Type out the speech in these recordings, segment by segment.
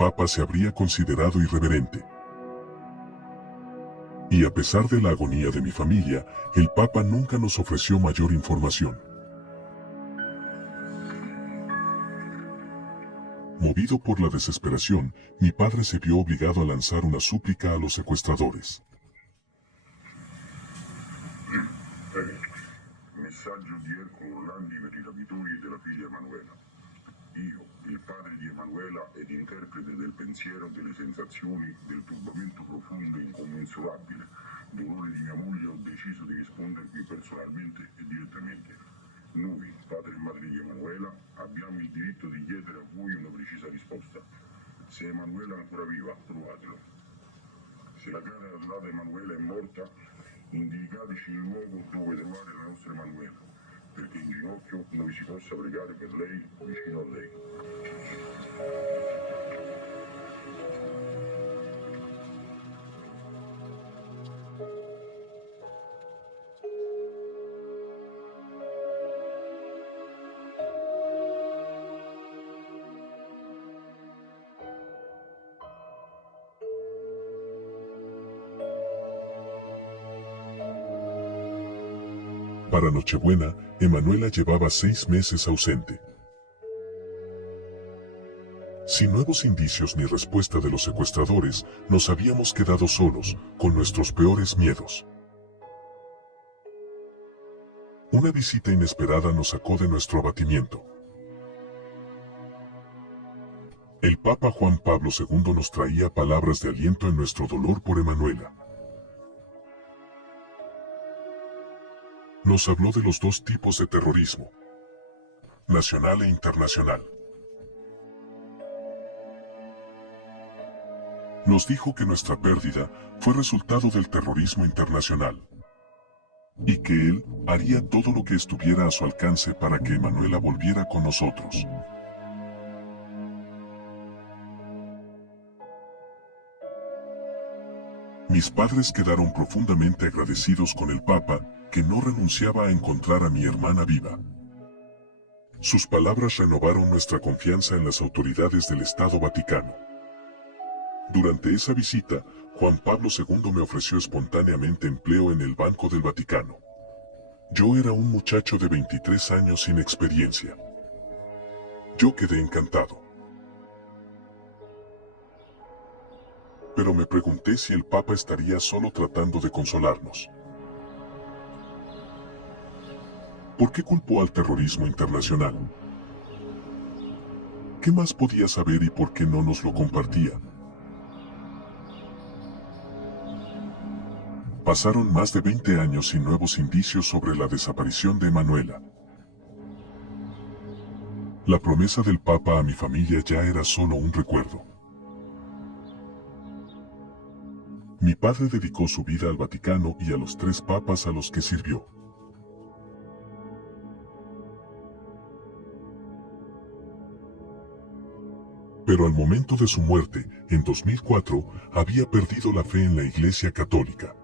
Papa se habría considerado irreverente. Y a pesar de la agonía de mi familia, el Papa nunca nos ofreció mayor información. Movido por la desesperación, mi padre se vio obligado a lanzar una súplica a los secuestradores. Messaggio di Ercolo Orlandi per i rapitori della figlia Emanuela. Io, il padre di Emanuela ed interprete del pensiero, delle sensazioni, del turbamento profondo e incommensurabile, dolore di mia moglie, ho deciso di rispondervi personalmente e direttamente. Noi, padre e madre di Emanuela, abbiamo il diritto di chiedere a voi una precisa risposta. Se Emanuela è ancora viva, trovatelo. Se la cara adorata Emanuela è morta, indicateci il luogo dove trovare la nostra Emanuela, perché in ginocchio noi si possa pregare per lei, vicino a lei. Para Nochebuena, Emanuela llevaba 6 meses ausente. Sin nuevos indicios ni respuesta de los secuestradores, nos habíamos quedado solos, con nuestros peores miedos. Una visita inesperada nos sacó de nuestro abatimiento. El Papa Juan Pablo II nos traía palabras de aliento en nuestro dolor por Emanuela. Nos habló de los 2 tipos de terrorismo, nacional e internacional. Nos dijo que nuestra pérdida fue resultado del terrorismo internacional y que él haría todo lo que estuviera a su alcance para que Emanuela volviera con nosotros. Mis padres quedaron profundamente agradecidos con el Papa, que no renunciaba a encontrar a mi hermana viva. Sus palabras renovaron nuestra confianza en las autoridades del Estado Vaticano. Durante esa visita, Juan Pablo II me ofreció espontáneamente empleo en el Banco del Vaticano. Yo era un muchacho de 23 años sin experiencia. Yo quedé encantado. Pero me pregunté si el Papa estaría solo tratando de consolarnos. ¿Por qué culpó al terrorismo internacional? ¿Qué más podía saber y por qué no nos lo compartía? Pasaron más de 20 años sin nuevos indicios sobre la desaparición de Emanuela. La promesa del Papa a mi familia ya era solo un recuerdo. Mi padre dedicó su vida al Vaticano y a los 3 papas a los que sirvió. Pero al momento de su muerte, en 2004, había perdido la fe en la Iglesia Católica.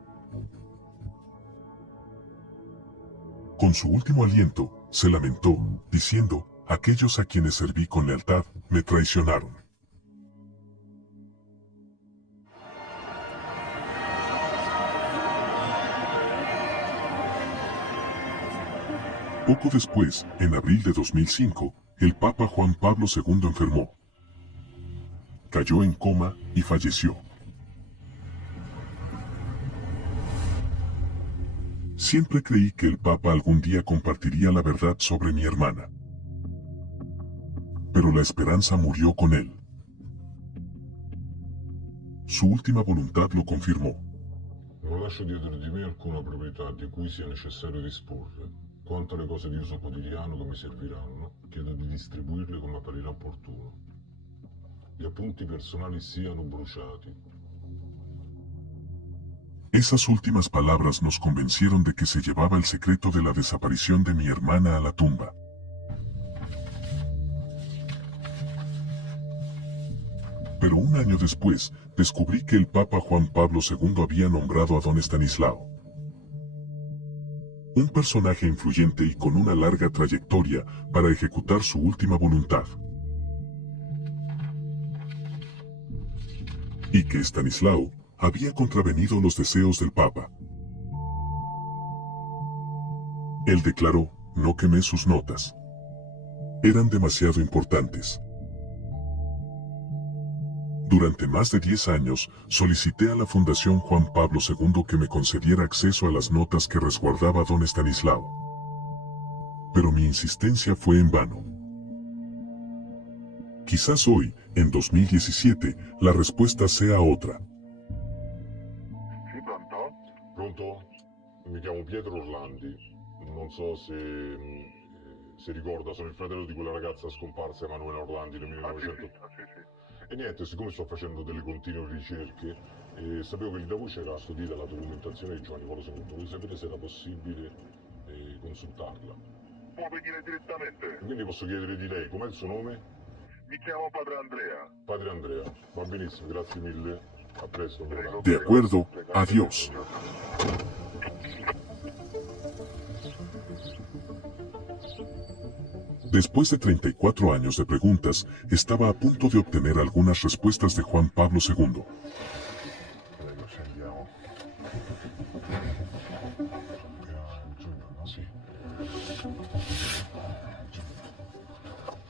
Con su último aliento, se lamentó, diciendo: aquellos a quienes serví con lealtad, me traicionaron. Poco después, en abril de 2005, el Papa Juan Pablo II enfermó. Cayó en coma y falleció. Siempre creí que el Papa algún día compartiría la verdad sobre mi hermana. Pero la esperanza murió con él. Su última voluntad lo confirmó. Non lascio dietro di me alcuna proprietà di cui sia necessario disporre. Quanto alle cose di uso quotidiano che mi serviranno, chiedo di distribuirle come apparirà opportuno. Gli appunti personali siano bruciati. Esas últimas palabras nos convencieron de que se llevaba el secreto de la desaparición de mi hermana a la tumba. Pero un año después, descubrí que el Papa Juan Pablo II había nombrado a don Estanislao, un personaje influyente y con una larga trayectoria, para ejecutar su última voluntad. que Estanislao había contravenido los deseos del Papa. Él declaró: no quemé sus notas. Eran demasiado importantes. Durante más de 10 años, solicité a la Fundación Juan Pablo II que me concediera acceso a las notas que resguardaba don Estanislao. Pero mi insistencia fue en vano. Quizás hoy, en 2017, la respuesta sea otra. Sì, pronto? Pronto? Mi chiamo Pietro Orlandi. Non so se ricorda, sono il fratello di quella ragazza scomparsa, Emanuela Orlandi, nel Ah, sì, 1900. sì, sì, sì. E niente, siccome sto facendo delle continue ricerche, sapevo che lì da voi c'era custodita la documentazione di Giovanni Paolo II. Volevo sapere se era possibile consultarla. Può venire direttamente. Quindi posso chiedere di lei, com'è il suo nome? Mi chiamo Padre Andrea. Padre Andrea. Va benissimo, grazie mille. A presto, allora. De acuerdo, adiós. Después de 34 años de preguntas, estaba a punto de obtener algunas respuestas de Juan Pablo II. Prego, scendiamo. Giugno, no? Sì.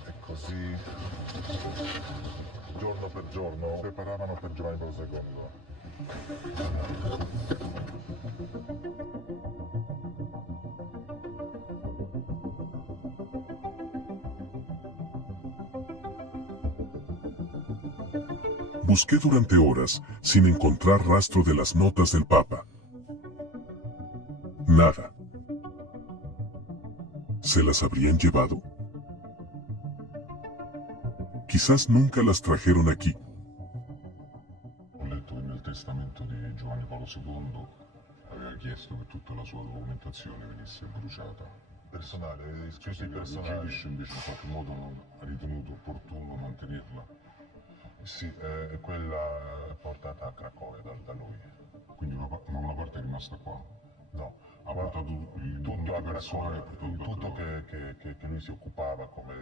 E così, giorno per giorno, preparavano per Giovanni Paolo II. Busqué durante horas, sin encontrar rastro de las notas del Papa. Nada. ¿Se las habrían llevado? Quizás nunca las trajeron aquí. Ho letto che nel testamento di Giovanni Paolo II aveva chiesto che tutta la sua documentazione venisse bruciata. Personale, iscritti Sì, personali. Givish invece in qualche modo non ha ritenuto opportuno mantenerla. Sì, è quella portata a Cracovia da lui. Quindi ma una parte è rimasta qua. No, Ha portato i tutto documenti a personali, Cracovia, ha portato tutto a che lui si occupava come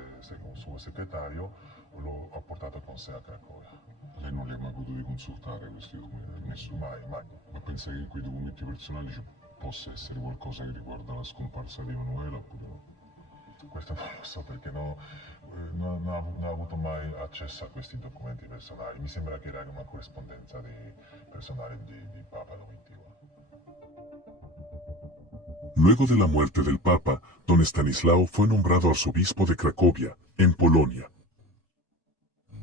suo segretario, lo ha portato con sé a Cracovia. Lei non li ha mai potuti consultare questi documenti? Nessuno. Mai, mai. Ma pensa che in quei documenti personali ci possa essere qualcosa che riguarda la scomparsa di Emanuela oppure no? Questo non lo so perché non ho avuto mai accesso a questi documenti personali. Mi sembra che era una corrispondenza personale di Papa Domitila. Luego de la muerte del Papa, don Estanislao fue nombrado arzobispo de Cracovia, en Polonia,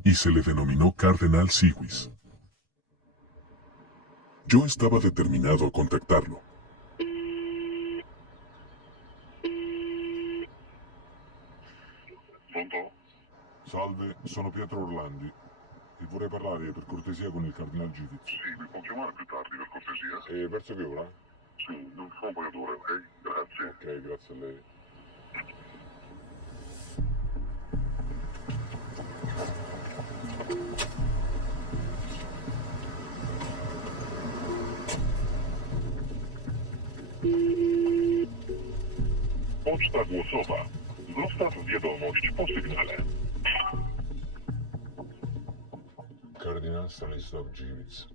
y se le denominó Cardenal Siwis. Yo estaba determinado a contactarlo. Pronto? Salve, sono Pietro Orlandi e vorrei parlare per cortesia con il Cardinal Giviz. Sì, mi può chiamare più tardi per cortesia? Verso che ora? Sì, non so un paio d'ore, ok? Grazie. Ok, grazie a lei. Poczta głosowa. Zostaw wiadomość po sygnale. Cardinal Stanislav Giviz.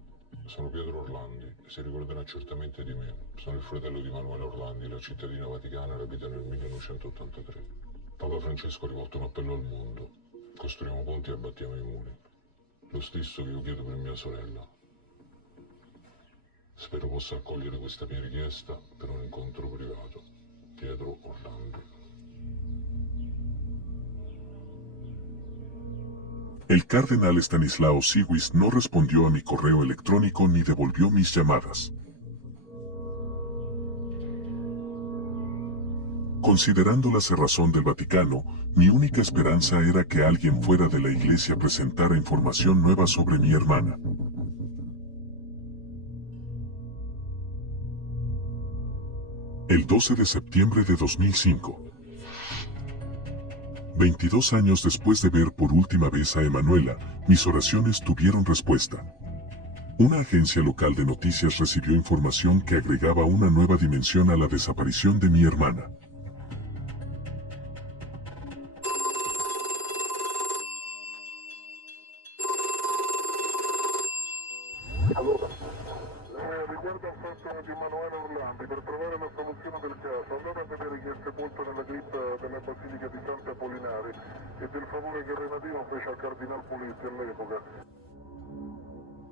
Sono Pietro Orlandi, si ricorderà certamente di me. Sono il fratello di Emanuela Orlandi, la cittadina vaticana rapita nel 1983. Papa Francesco ha rivolto un appello al mondo. Costruiamo ponti e abbattiamo i muri. Lo stesso che io chiedo per mia sorella. Spero possa accogliere questa mia richiesta per un incontro privato. Pietro Orlandi. El cardenal Estanislao Siwis no respondió a mi correo electrónico ni devolvió mis llamadas. Considerando la cerrazón del Vaticano, mi única esperanza era que alguien fuera de la iglesia presentara información nueva sobre mi hermana. El 12 de septiembre de 2005. 22 años después de ver por última vez a Emanuela, mis oraciones tuvieron respuesta. Una agencia local de noticias recibió información que agregaba una nueva dimensión a la desaparición de mi hermana. Riguardo al fatto di Emanuele Orlandi, per trovare la soluzione del caso, andate a vedere chi è sepolto nella cripta della Basilica di Sant'Apollinare e del favore che Renatino fece al Cardinal Polizzi all'epoca.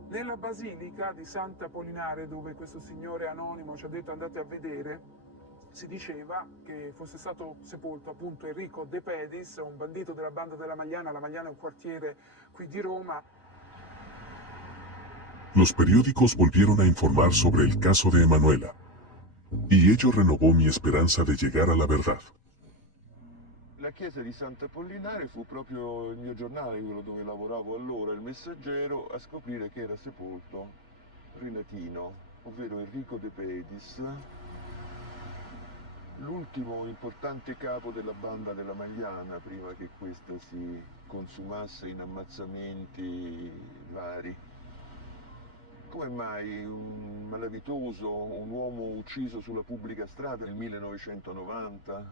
Nella Basilica di Sant'Apollinare, dove questo signore anonimo ci ha detto andate a vedere, si diceva che fosse stato sepolto appunto Enrico De Pedis, un bandito della banda della Magliana. La Magliana è un quartiere qui di Roma. Los periódicos volvieron a informar sobre el caso de Emanuela. Y ello renovó mi esperanza de llegar a la verdad. La chiesa di Sant'Apollinare fu proprio il mio giornale, quello dove lavoravo allora, Il Messaggero, a scoprire che era sepolto Renatino, ovvero Enrico De Pedis, l'ultimo importante capo della banda della Magliana prima che questa si consumasse in ammazzamenti vari. Come mai un malavitoso, un uomo ucciso sulla pubblica strada nel 1990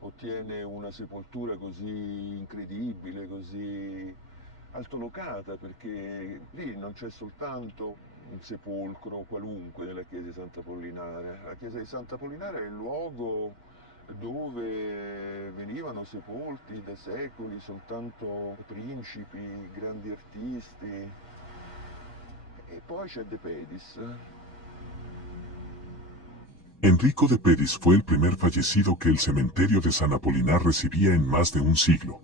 ottiene una sepoltura così incredibile, così altolocata, perché lì non c'è soltanto un sepolcro qualunque nella chiesa di Sant'Apollinare. La chiesa di Sant'Apollinare è il luogo dove venivano sepolti da secoli soltanto principi, grandi artisti. E poi c'è De Pedis. Enrico de Pedis fue el primer fallecido que el cementerio de San Apolinar recibía en más de un siglo.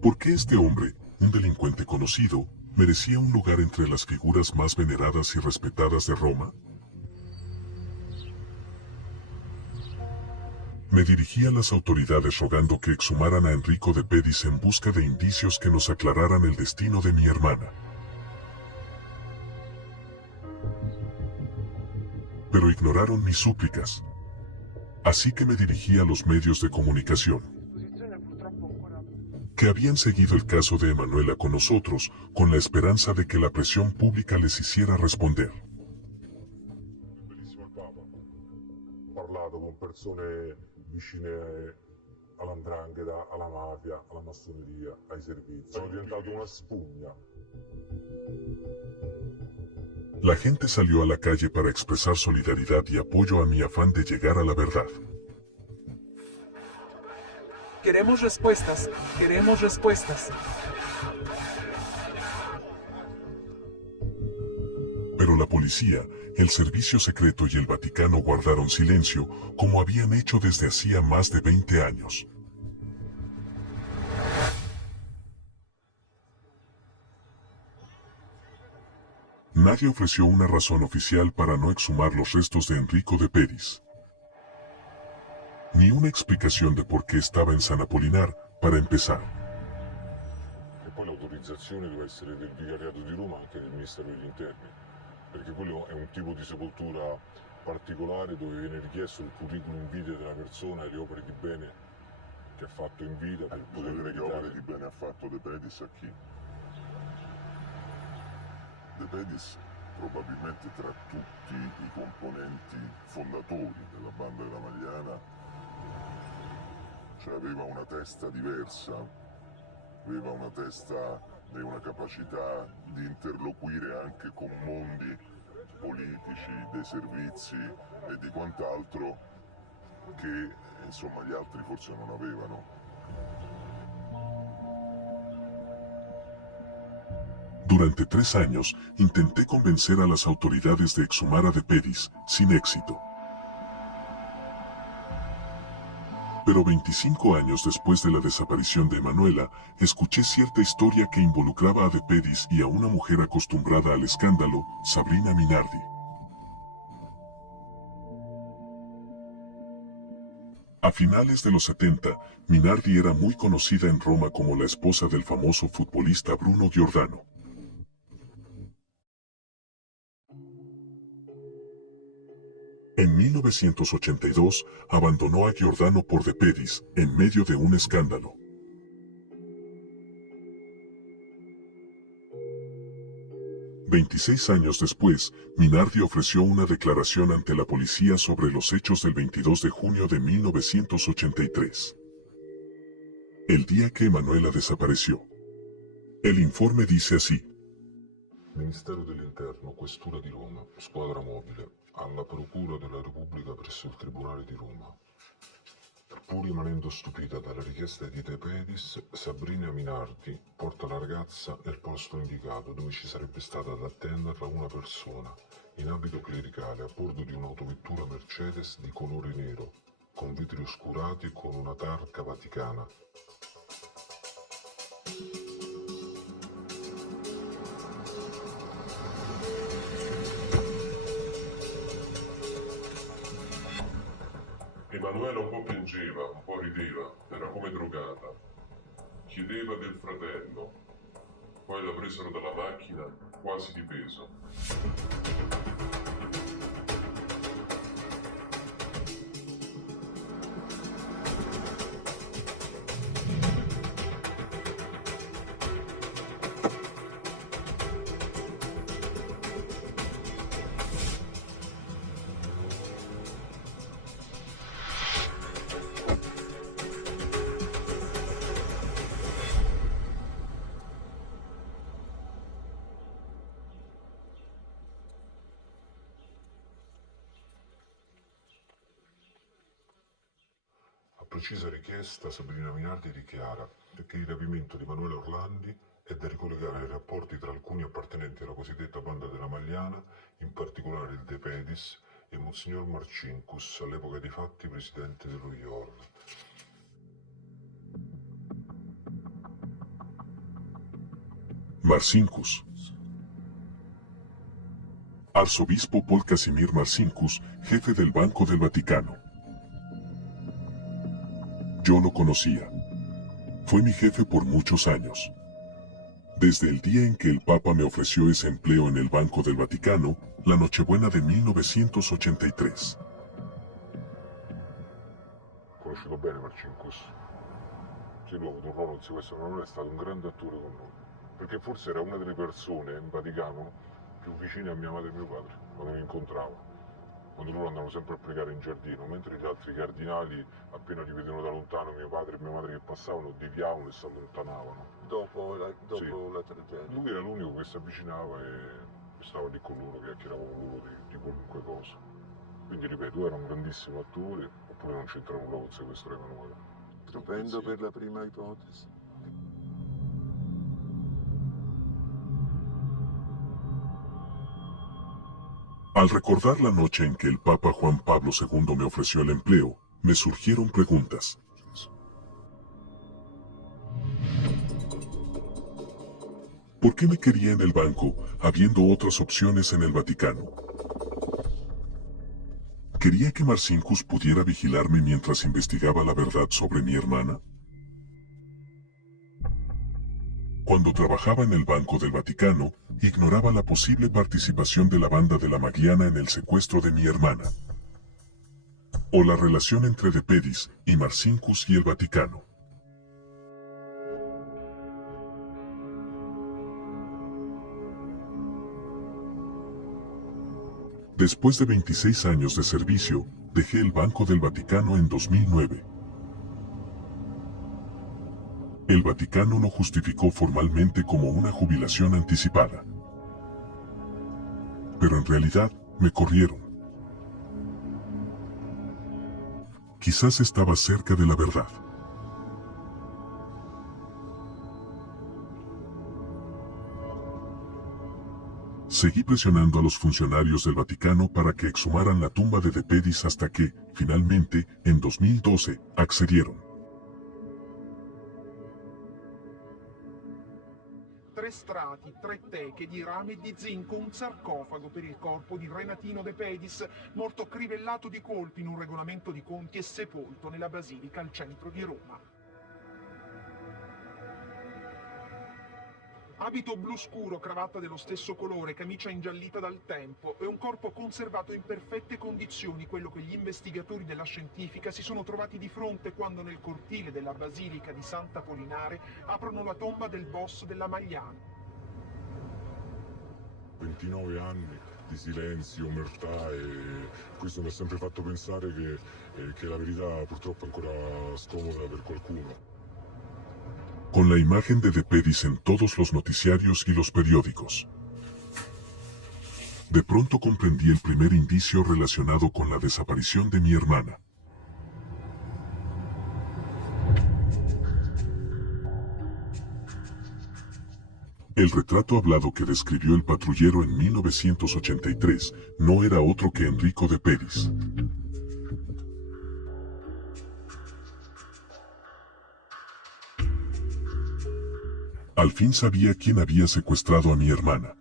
¿Por qué este hombre, un delincuente conocido, merecía un lugar entre las figuras más veneradas y respetadas de Roma? Me dirigí a las autoridades rogando que exhumaran a Enrico de Pedis en busca de indicios que nos aclararan el destino de mi hermana. Pero ignoraron mis súplicas. Así que me dirigí a los medios de comunicación, que habían seguido el caso de Emanuela con nosotros, con la esperanza de que la presión pública les hiciera responder. Bellissimo il Papa. Ho parlato con persone vicine all''ndrangheta, alla mafia, alla massoneria, ai servizi. Sono diventato una spugna. La gente salió a la calle para expresar solidaridad y apoyo a mi afán de llegar a la verdad. Queremos respuestas, queremos respuestas. Pero la policía, el servicio secreto y el Vaticano guardaron silencio, como habían hecho desde hacía más de 20 años. Nadie ofreció una razón oficial para no exhumar los restos de Enrico de Pedis, ni una explicación de por qué estaba en San Apolinar, para empezar. E poi l'autorizzazione deve essere del Vicariato di Roma, anche del Ministero degli Interni, perché quello è un tipo di sepoltura particolare dove viene richiesto il curriculum vitae della persona e le opere di bene che ha fatto in vita per poter Vedere che opere di meritare. bene ha fatto De Pedis a chi? De Pedis probabilmente tra tutti i componenti fondatori della banda della Magliana, cioè aveva una testa diversa, aveva una testa e una capacità di interloquire anche con mondi politici, dei servizi e di quant'altro che insomma gli altri forse non avevano. Durante 3 años, intenté convencer a las autoridades de exhumar a De Pedis, sin éxito. Pero 25 años después de la desaparición de Emanuela, escuché cierta historia que involucraba a De Pedis y a una mujer acostumbrada al escándalo, Sabrina Minardi. A finales de los 70, Minardi era muy conocida en Roma como la esposa del famoso futbolista Bruno Giordano. En 1982, abandonó a Giordano por De Pedis, en medio de un escándalo. «26 años después, Minardi ofreció una declaración ante la policía sobre los hechos del 22 de junio de 1983. El día que Emanuela desapareció. El informe dice así. Ministero dell'Interno, Questura di Roma, Squadra Mobile, alla Procura della Repubblica presso il Tribunale di Roma. Pur rimanendo stupita dalla richiesta di De Pedis, Sabrina Minardi porta la ragazza nel posto indicato, dove ci sarebbe stata ad attenderla una persona in abito clericale a bordo di un'autovettura Mercedes di colore nero, con vetri oscurati e con una targa vaticana. Emanuela un po' piangeva, un po' rideva, era come drogata. Chiedeva del fratello. Poi la presero dalla macchina quasi di peso. Precisa richiesta, Sabrina Minardi dichiara che il rapimento di Emanuela Orlandi è da ricollegare ai rapporti tra alcuni appartenenti alla cosiddetta banda della Magliana, in particolare il De Pedis e Monsignor Marcinkus, all'epoca dei fatti presidente dello IOR. Marcinkus. Arzobispo Paul Casimir Marcinkus, jefe del Banco del Vaticano. Yo lo conocía. Fue mi jefe por muchos años. Desde el día en que el Papa me ofreció ese empleo en el Banco del Vaticano, la Nochebuena de 1983. Conosciuto bene Marcinkus. Sì, lui ha avuto un ruolo in sequestro, ma non è stato un grande attore con noi. Perché forse era una delle persone in Vaticano più vicine a mia madre e mio padre, quando mi incontravo. Quando loro andavano sempre a pregare in giardino, mentre gli altri cardinali, appena li vedevano da lontano, mio padre e mia madre che passavano, deviavano e si allontanavano. Dopo la Sì. tragedia. Lui era l'unico che si avvicinava e stava lì con loro, chiacchierava con loro di qualunque cosa. Quindi ripeto, era un grandissimo attore, oppure non c'entra nulla con sequestro Emanuele. Stupendo per la prima ipotesi. Al recordar la noche en que el Papa Juan Pablo II me ofreció el empleo, me surgieron preguntas. ¿Por qué me quería en el banco, habiendo otras opciones en el Vaticano? ¿Quería que Marcinkus pudiera vigilarme mientras investigaba la verdad sobre mi hermana? Cuando trabajaba en el Banco del Vaticano, ignoraba la posible participación de la banda de la Magliana en el secuestro de mi hermana. O la relación entre De Pedis y Marcinkus y el Vaticano. Después de 26 años de servicio, dejé el Banco del Vaticano en 2009. El Vaticano lo justificó formalmente como una jubilación anticipada. Pero en realidad, me corrieron. Quizás estaba cerca de la verdad. Seguí presionando a los funcionarios del Vaticano para que exhumaran la tumba de De Pedis hasta que, finalmente, en 2012, accedieron. 3 strati, 3 teche di rame e di zinco, un sarcofago per il corpo di Renatino De Pedis, morto crivellato di colpi in un regolamento di conti e sepolto nella basilica al centro di Roma. Abito blu scuro, cravatta dello stesso colore, camicia ingiallita dal tempo e un corpo conservato in perfette condizioni, quello che gli investigatori della scientifica si sono trovati di fronte quando nel cortile della basilica di Sant'Apollinare aprono la tomba del boss della Magliana. 29 anni di silenzio, omertà, e questo mi ha sempre fatto pensare che la verità purtroppo è ancora scomoda per qualcuno. Con la imagen de De Pedis en todos los noticiarios y los periódicos. De pronto comprendí el primer indicio relacionado con la desaparición de mi hermana. El retrato hablado que describió el patrullero en 1983 no era otro que Enrico de Pedis. Al fin sabía quién había secuestrado a mi hermana.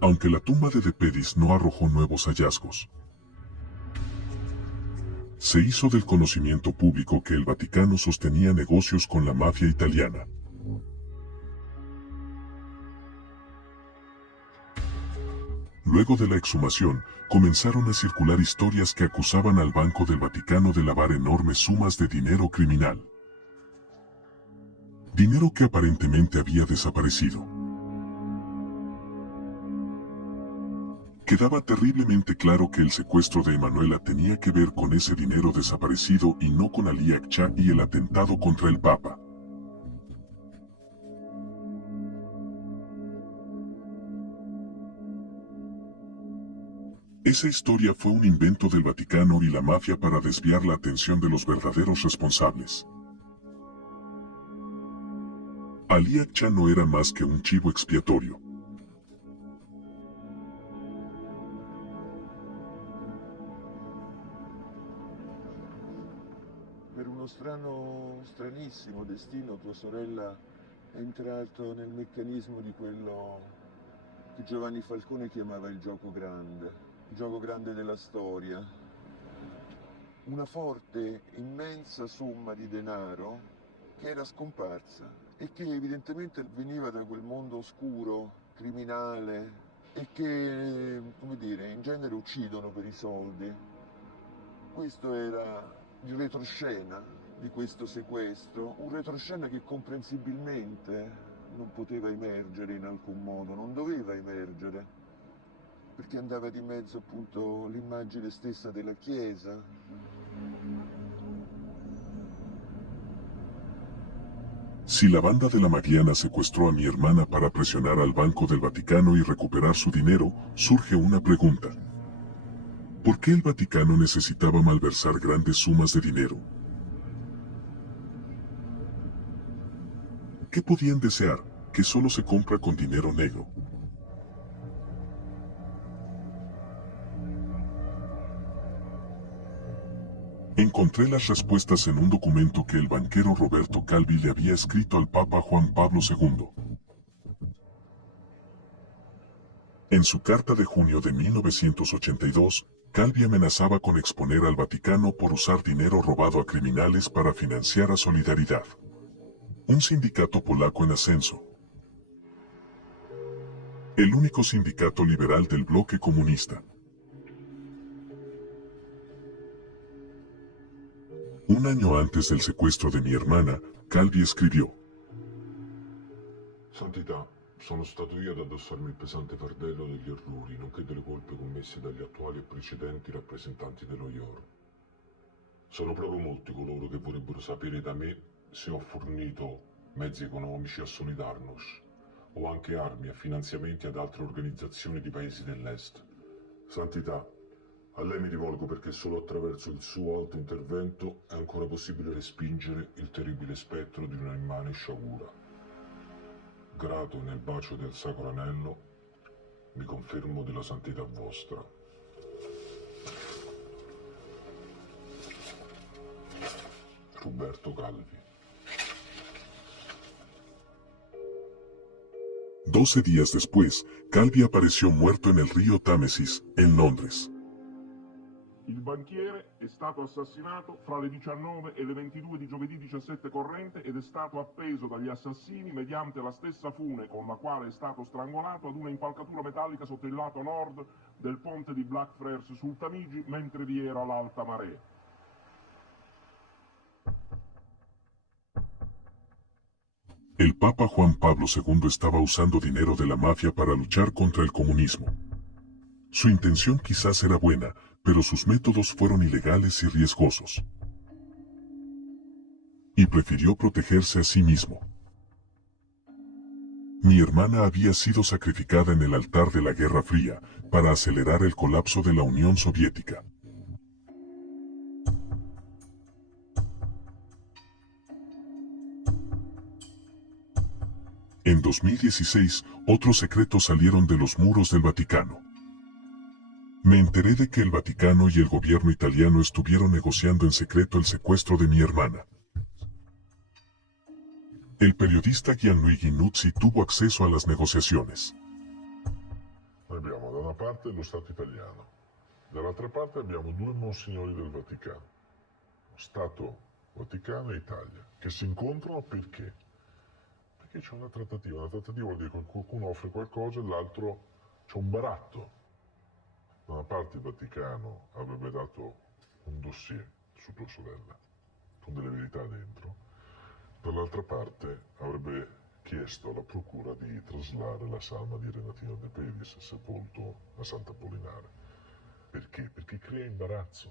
Aunque la tumba de Pedis no arrojó nuevos hallazgos, se hizo del conocimiento público que el Vaticano sostenía negocios con la mafia italiana. Luego de la exhumación, comenzaron a circular historias que acusaban al Banco del Vaticano de lavar enormes sumas de dinero criminal. Dinero que aparentemente había desaparecido. Quedaba terriblemente claro que el secuestro de Emanuela tenía que ver con ese dinero desaparecido y no con Ali Akça y el atentado contra el Papa. Esa historia fue un invento del Vaticano y la mafia para desviar la atención de los verdaderos responsables. Ali Akça no era más que un chivo expiatorio. Per uno stranissimo destino tua sorella è entrato nel meccanismo di quello che Giovanni Falcone chiamava il gioco grande della storia. Una forte, immensa somma di denaro che era scomparsa e che evidentemente veniva da quel mondo oscuro, criminale e che, come dire, in genere uccidono per i soldi. Questo era il retroscena di questo sequestro, un retroscena che comprensibilmente non poteva emergere in alcun modo, non doveva emergere, perché andava di mezzo appunto l'immagine stessa della Chiesa. Si la banda de la Magliana secuestró a mi hermana para presionar al Banco del Vaticano y recuperar su dinero, surge una pregunta. ¿Por qué el Vaticano necesitaba malversar grandes sumas de dinero? ¿Qué podían desear, que solo se compra con dinero negro? Encontré las respuestas en un documento que el banquero Roberto Calvi le había escrito al Papa Juan Pablo II. En su carta de junio de 1982, Calvi amenazaba con exponer al Vaticano por usar dinero robado a criminales para financiar a Solidaridad, un sindicato polaco en ascenso. El único sindicato liberal del bloque comunista. Un año antes del secuestro de mi hermana, Calvi escribió: Santità, sono stato io ad addossarmi il pesante fardello degli errori, nonché delle colpe commesse dagli attuali e precedenti rappresentanti dello IOR. Sono proprio molti coloro che vorrebbero sapere da me se ho fornito mezzi economici a Solidarnosc o anche armi e finanziamenti ad altre organizzazioni di paesi dell'Est. Santità, a lei mi rivolgo perché solo attraverso il suo alto intervento è ancora possibile respingere il terribile spettro di una immane sciagura. Grato nel bacio del Sacro Anello, mi confermo della santità vostra. Roberto Calvi. 12 días después, Calvi apareció muerto en el río Támesis, en Londres. Il banchiere è stato assassinato fra le 19 e le 22 di giovedì 17 corrente ed è stato appeso dagli assassini mediante la stessa fune con la quale è stato strangolato ad una impalcatura metallica sotto il lato nord del ponte di Blackfriars sul Tamigi mentre vi era l'alta marea. El Papa Juan Pablo II estaba usando dinero de la mafia para luchar contra el comunismo. Su intención quizás era buena, pero sus métodos fueron ilegales y riesgosos. y prefirió protegerse a sí mismo. Mi hermana había sido sacrificada en el altar de la Guerra Fría para acelerar el colapso de la Unión Soviética. En 2016, otros secretos salieron de los muros del Vaticano. Me enteré de que el Vaticano y el gobierno italiano estuvieron negociando en secreto el secuestro de mi hermana. El periodista Gianluigi Nuzzi tuvo acceso a las negociaciones. Noi abbiamo da una parte lo Stato italiano, dall'altra parte abbiamo due monsignori del Vaticano, Stato Vaticano e Italia, che si incontrano perché? Perché c'è una trattativa vuol dire che qualcuno offre qualcosa e l'altro c'è un baratto. Da una parte il Vaticano avrebbe dato un dossier su tua sorella, con delle verità dentro, dall'altra parte avrebbe chiesto alla procura di traslare la salma di Renatino De Pedis, sepolto a Sant'Apollinare. Perché? Perché crea imbarazzo.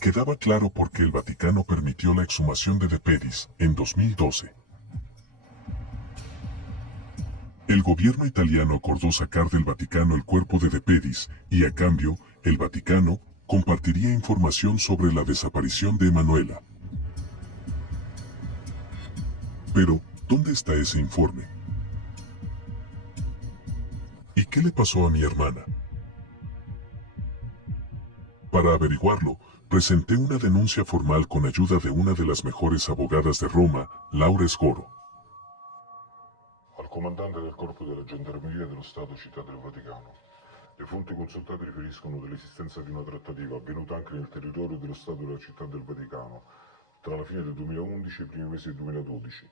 Quedaba claro por qué el Vaticano permitió la exhumación de De Pedis en 2012. El gobierno italiano acordó sacar del Vaticano el cuerpo de De Pedis y a cambio, el Vaticano compartiría información sobre la desaparición de Emanuela. Pero, ¿dónde está ese informe? ¿Y qué le pasó a mi hermana? Para averiguarlo, presenté una denuncia formal con ayuda de una de las mejores abogadas de Roma, Laura Sgoro. Al comandante del corpo della Gendarmeria dello Stato Città del Vaticano. Le fonti consultate riferiscono dell'esistenza di una trattativa avvenuta anche nel territorio dello Stato della Città del Vaticano tra la fine del 2011 e i primi mesi del 2012.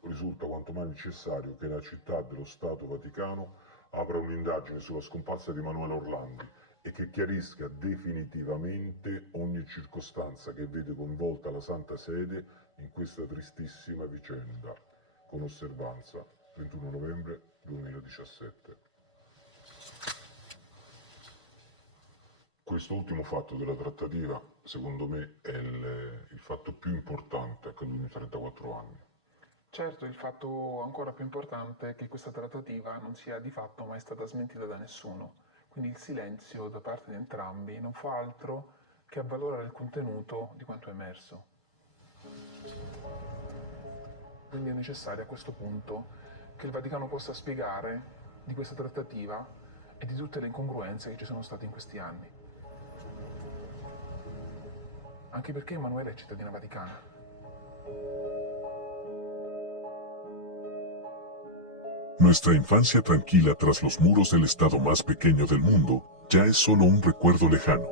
Risulta quanto mai necessario che la Città dello Stato Vaticano apra un'indagine sulla scomparsa di Emanuela Orlandi e che chiarisca definitivamente ogni circostanza che vede coinvolta la Santa Sede in questa tristissima vicenda, con osservanza 21 novembre 2017. Questo ultimo fatto della trattativa, secondo me, è il fatto più importante accaduto in 34 anni. Certo, il fatto ancora più importante è che questa trattativa non sia di fatto mai stata smentita da nessuno. Quindi il silenzio da parte di entrambi non fa altro che avvalorare il contenuto di quanto è emerso. Quindi è necessario a questo punto che il Vaticano possa spiegare di questa trattativa e di tutte le incongruenze che ci sono state in questi anni. Anche perché Emanuela è cittadina vaticana. Nuestra infancia tranquila tras los muros del estado más pequeño del mundo, ya es solo un recuerdo lejano.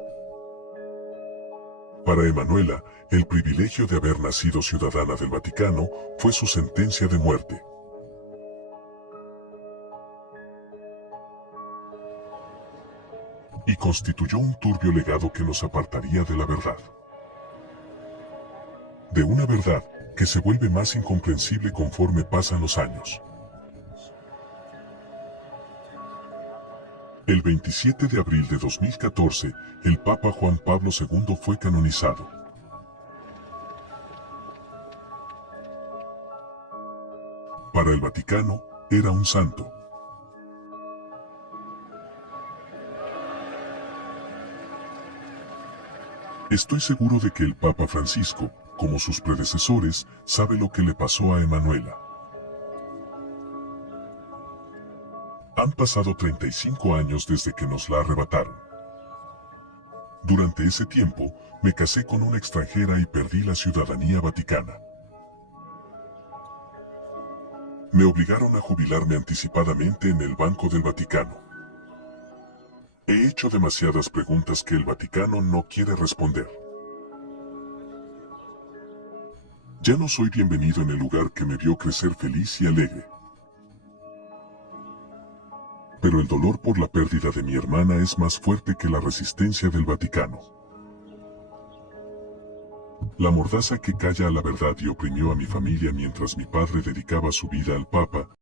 Para Emanuela, el privilegio de haber nacido ciudadana del Vaticano fue su sentencia de muerte. Y constituyó un turbio legado que nos apartaría de la verdad. De una verdad que se vuelve más incomprensible conforme pasan los años. El 27 de abril de 2014, el Papa Juan Pablo II fue canonizado. Para el Vaticano, era un santo. Estoy seguro de que el Papa Francisco, como sus predecesores, sabe lo que le pasó a Emanuela. Han pasado 35 años desde que nos la arrebataron. Durante ese tiempo, me casé con una extranjera y perdí la ciudadanía vaticana. Me obligaron a jubilarme anticipadamente en el Banco del Vaticano. He hecho demasiadas preguntas que el Vaticano no quiere responder. Ya no soy bienvenido en el lugar que me vio crecer feliz y alegre. Pero el dolor por la pérdida de mi hermana es más fuerte que la resistencia del Vaticano. La mordaza que calla a la verdad y oprimió a mi familia mientras mi padre dedicaba su vida al Papa,